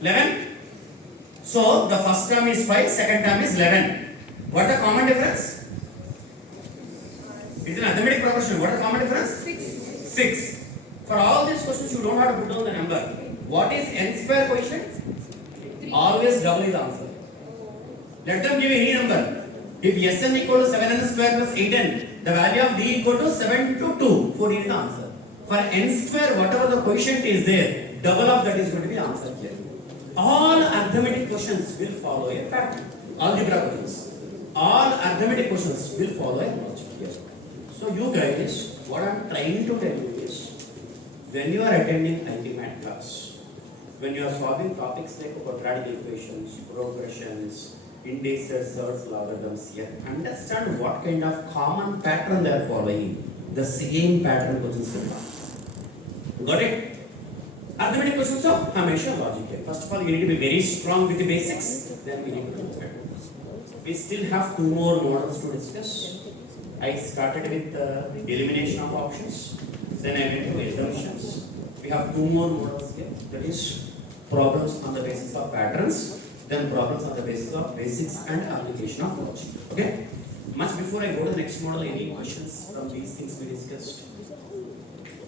11. So the first term is 5, second term is 11. What is the common difference? It is an arithmetic proportion. What is the common difference? 6. For all these questions, you don't have to put down the number. What is n square quotient? Always double is the answer. Let them give any number. If Sn equal to 7n square plus 8n, the value of d equal to 7 to 2. 14 is the answer. For n square, whatever the quotient is there, double of that is going to be the answer here. All arithmetic questions will follow a pattern. Algebra questions. All arithmetic questions will follow a logic here. So you guys, what I am trying to tell you is, when you are attending ultimate class, when you are solving topics like quadratic equations, progressions, indices, surds, logarithms here, understand what kind of common pattern they are following. The same pattern questions will come. Got it? Arithmetic questions are Hamesha logic here. First of all, you need to be very strong with the basics, then we need to look at it. We still have 2 more models to discuss. I started with elimination of options, then I went to assumptions. We have 2 more models here. That is problems on the basis of patterns, then problems on the basis of basics and application of logic. Okay? Much before I go to the next model, any questions from these things we discussed?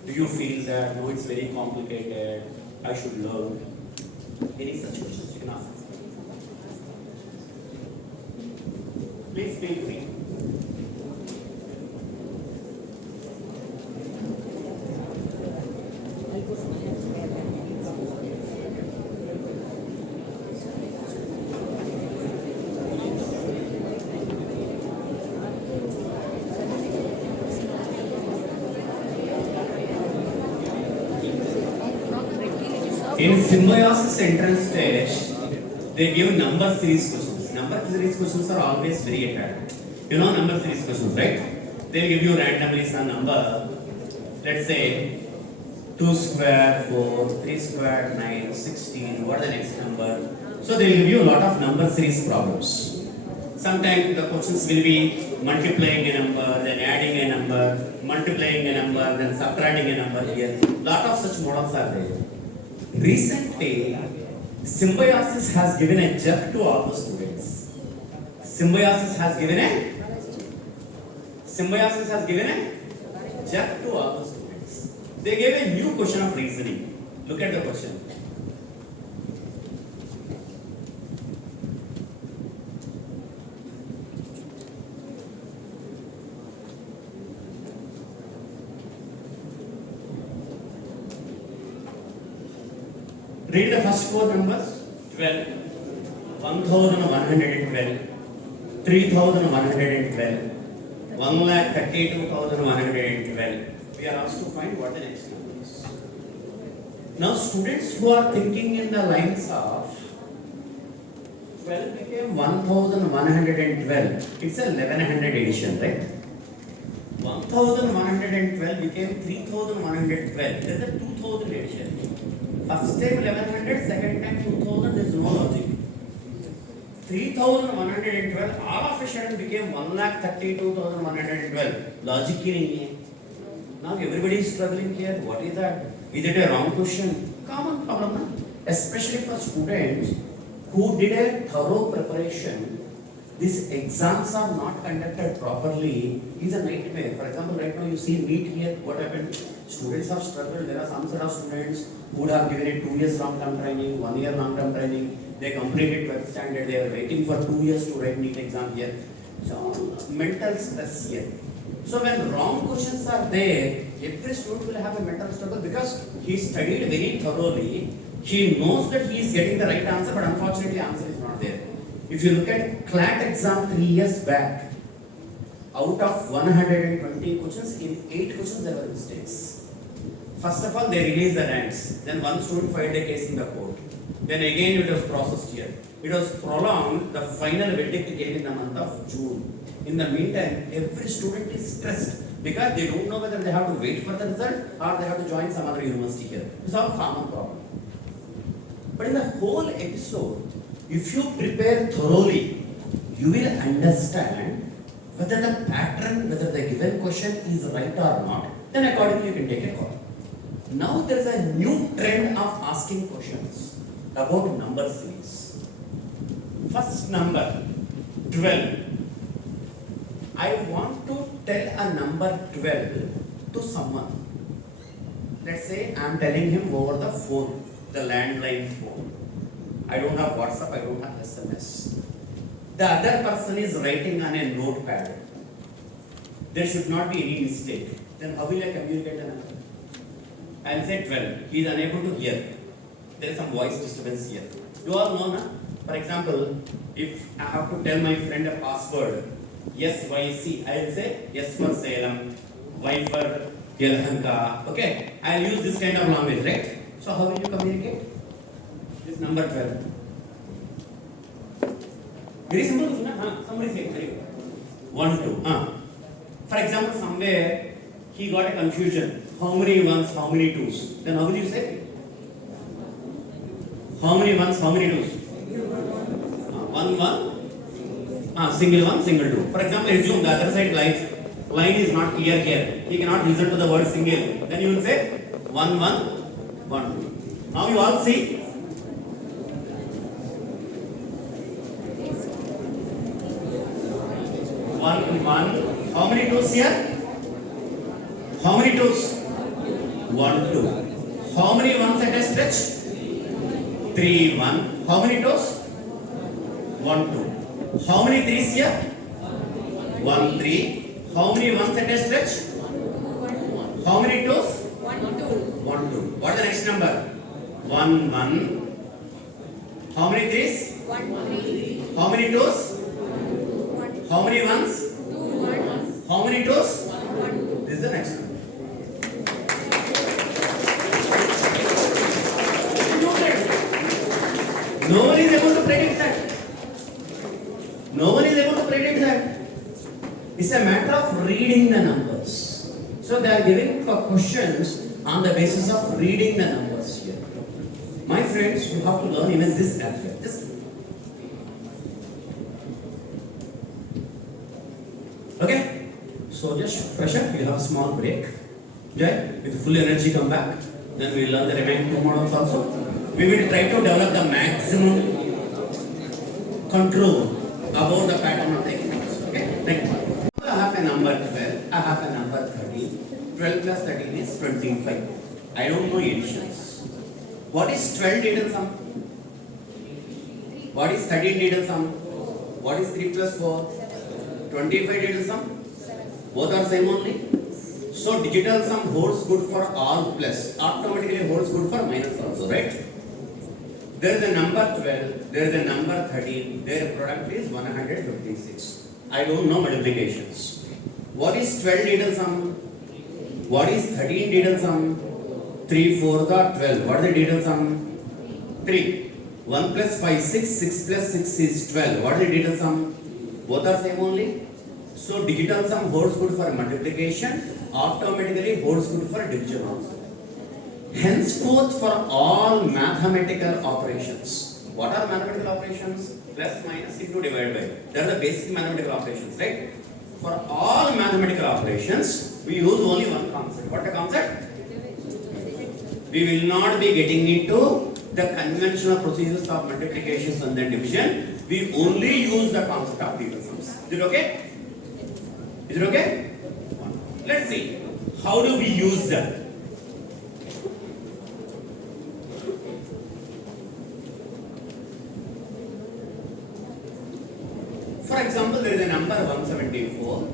Do you feel that no, it's very complicated, I should learn? Any such questions you can ask? Please feel free. In symbiosis entrance test, they give number series questions. Number series questions are always very attractive. You know number series questions, right? They give you randomly some number. Let's say 2 square 4, 3 square 9, 16. What is the next number? So they give you a lot of number series problems. Sometimes the questions will be multiplying a number, then adding a number, multiplying a number, then subtracting a number here. Lot of such models are there. Recently, symbiosis has given a jerk to all the students. Symbiosis has given a jerk to all the students. They gave a new question of reasoning. Look at the question. Read the first 4 numbers. 12, 1112, 3112, 1,32,112. We are asked to find what the next number is. Now students who are thinking in the lines of 12 became 1112. It's a 1100 addition, right? 1112 became 3112. There is a 2000 addition. First time 1100, second time 2000, there is no logic. 3112, all of a sudden became 1,32,112. Logic in India. Now everybody is struggling here. What is that? Is it a wrong question? Common problem, especially for students who did a thorough preparation. These exams are not conducted properly is a nightmare. For example, right now you see NEET here. What happened? Students have struggled. There are some set of students who would have given it 2 years long-term training, 1 year long-term training. They completed 12th standard. They are waiting for 2 years to write NEET exam here. So mental stress here. So when wrong questions are there, every student will have a mental struggle because he studied very thoroughly. He knows that he is getting the right answer, but unfortunately answer is not there. If you look at CLAT exam 3 years back, out of 120 questions, in 8 questions there were mistakes. First of all, they released the ranks. Then one student filed a case in the court. Then again it was processed here. It was prolonged. The final verdict came in the month of June. In the meantime, every student is stressed because they don't know whether they have to wait for the result or they have to join some other university here. It's a common problem. But in the whole episode, if you prepare thoroughly, you will understand whether the pattern, whether the given question is right or not. Then accordingly you can take a call. Now there is a new trend of asking questions. about number series. First number 12. I want to tell a number 12 to someone. Let's say I am telling him over the phone, the landline phone. I don't have WhatsApp, I don't have SMS. The other person is writing on a notepad. There should not be any mistake. Then how will I communicate the number? I will say 12. He is unable to hear. There is some voice disturbance here. You all know, na? For example, if I have to tell my friend a password, SYC, I will say S for Salem, Y for Yelahanka. Okay? I will use this kind of language, right? So how will you communicate? This number 12. Very simple, na? Somebody say, very good. 1, 2. For example, somewhere he got a confusion. How many ones, how many twos? Then how will you say? How many ones, how many twos? One, single one, single two. For example, assume the other side line is not clear here. He cannot listen to the word single. Then you will say 1, 1, 2. Now you all see. 1, 1. How many twos here? How many twos? 1, 2. How many ones at a stretch? 3, 1. How many twos? 1, 2. How many threes here? 1, 3. How many ones at a stretch? How many twos? 1, 2. What is the next number? 1, 1. How many threes? 1, 3. How many twos? How many ones? 2 ones. How many twos? 1, 2. This is the next one. No one is able to predict that. No one is able to predict that. It's a matter of reading the numbers. So they are giving questions on the basis of reading the numbers here. My friends, you have to learn even this aspect. Okay? So just fresh up, we have a small break. Okay? With full energy come back. Then we will learn the remaining 2 models also. We will try to develop the maximum control about the pattern of techniques. Okay? Thank you. I have a number 12, I have a number 13. 12 plus 13 is 25. I don't know additions. What is 12 dividend sum? What is 13 dividend sum? What is 3 plus 4? 25 dividend sum? Both are same only. So digital sum holds good for all plus, automatically holds good for minus also, right? There is a number 12, there is a number 13, their product is 156. I don't know multiplications. What is 12 digital sum? What is 13 digital sum? 3 4s are 12. What is the digital sum? 3. 1 plus 5, 6, 6 plus 6 is 12. What is the digital sum? Both are same only. So digital sum holds good for multiplication, automatically holds good for division also. Henceforth, for all mathematical operations, what are mathematical operations? Plus, minus, into, divide by. They are the basic mathematical operations, right? For all mathematical operations, we use only one concept. What is the concept? We will not be getting into the conventional procedures of multiplications and then division. We only use the concept of digital sums. Is it okay? Is it okay? Let's see. How do we use them? For example, there is a number 174,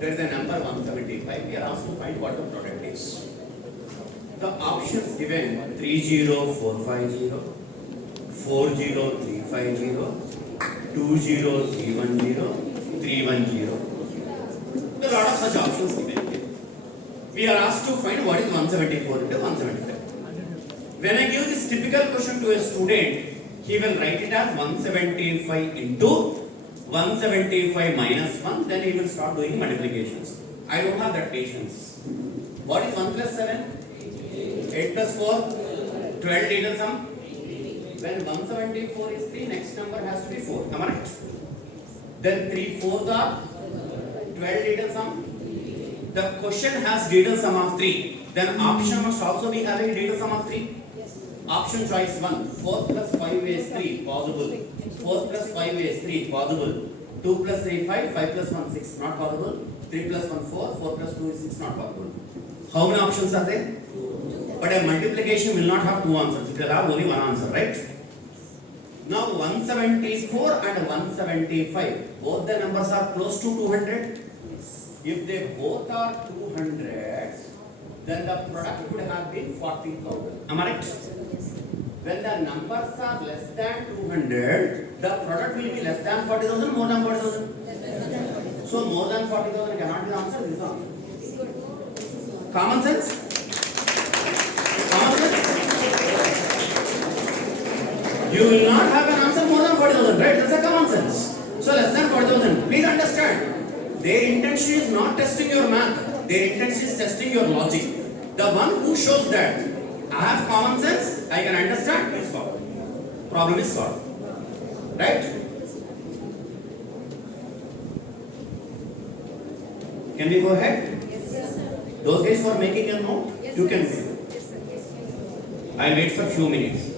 there is a number 175. We are asked to find what the product is. The options given 30450, 40350, 20310, 310. There are a lot of such options given here. We are asked to find what is 174 into 175. When I give this typical question to a student, he will write it as 175 into 175 minus 1, then he will start doing multiplications. I don't have that patience. What is 1 plus 7? 8 plus 4? 12 digital sum? When 174 is 3, next number has to be 4. Am I right? Then 3 4s are 12 digital sum. The question has digital sum of 3. Then option must also be having digital sum of 3. Option choice 1, 4 plus 5 is 3, possible. 4 plus 5 is 3, possible. 2 plus 3, 5, 5 plus 1, 6, not possible. 3 plus 1, 4, 4 plus 2 is 6, not possible. How many options are there? But a multiplication will not have two answers, it will have only one answer, right? Now 174 and 175, both the numbers are close to 200. If they both are 200, then the product would have been 40,000. Am I right? When the numbers are less than 200, the product will be less than 40,000, more than 40,000. So more than 40,000 cannot be the answer. This one. Common sense? Common sense? You will not have an answer more than 40,000, right? That's a common sense. So less than 40,000. Please understand. Their intention is not testing your math. Their intention is testing your logic. The one who shows that I have common sense, I can understand, is solved. Problem is solved. Right? Can we go ahead? Yes, sir. Those guys who are making a note, Yes, you sir. can Yes, make. sir. I'll wait for a few minutes.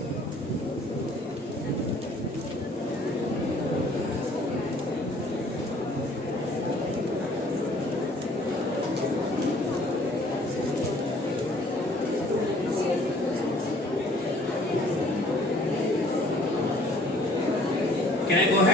Can I go ahead?